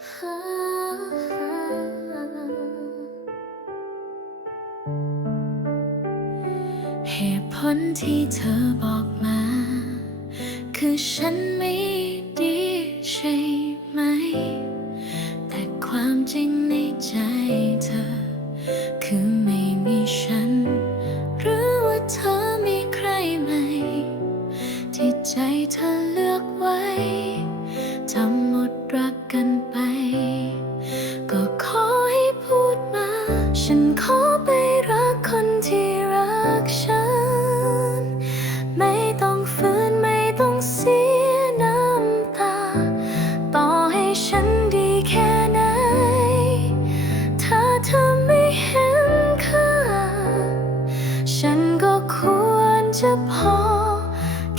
เหตุผลที่เธอบอกมา คือฉันไม่ดีใช่ไหม แต่ความจริงในใจเธอ คือไม่มีฉัน หรือว่าเธอมีใครใหม่ ที่ใจเธอเลือกไว้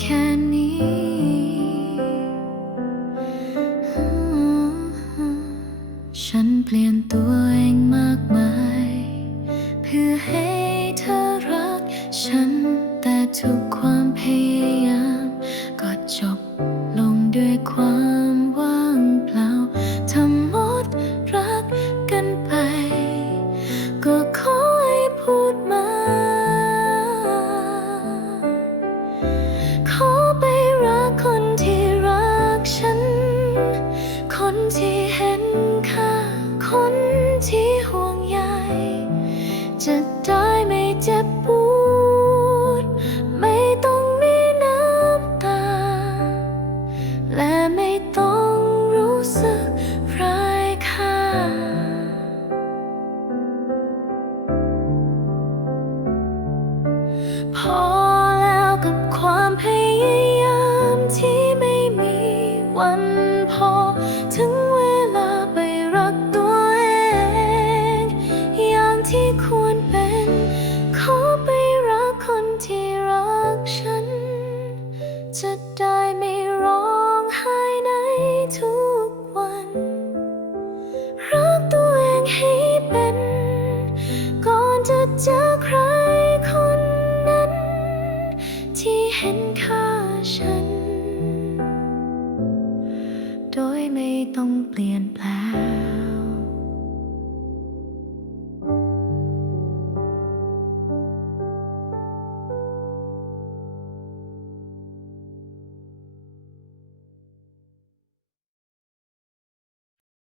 แค่นี้ ฉันเปลี่ยนตัวเองมากมาย เพื่อให้เธอรักฉันแต่ทุกความ พอแล้วกับความพยายามที่ไม่มีวันพอ ถึงเวลาไปรักตัวเอง อย่างที่ควรเป็น ขอไปรักคนที่รักฉัน จะได้ไม่ร้องไห้ในทุกวัน รักตัวเองให้เป็น ก่อนจะเจอใคร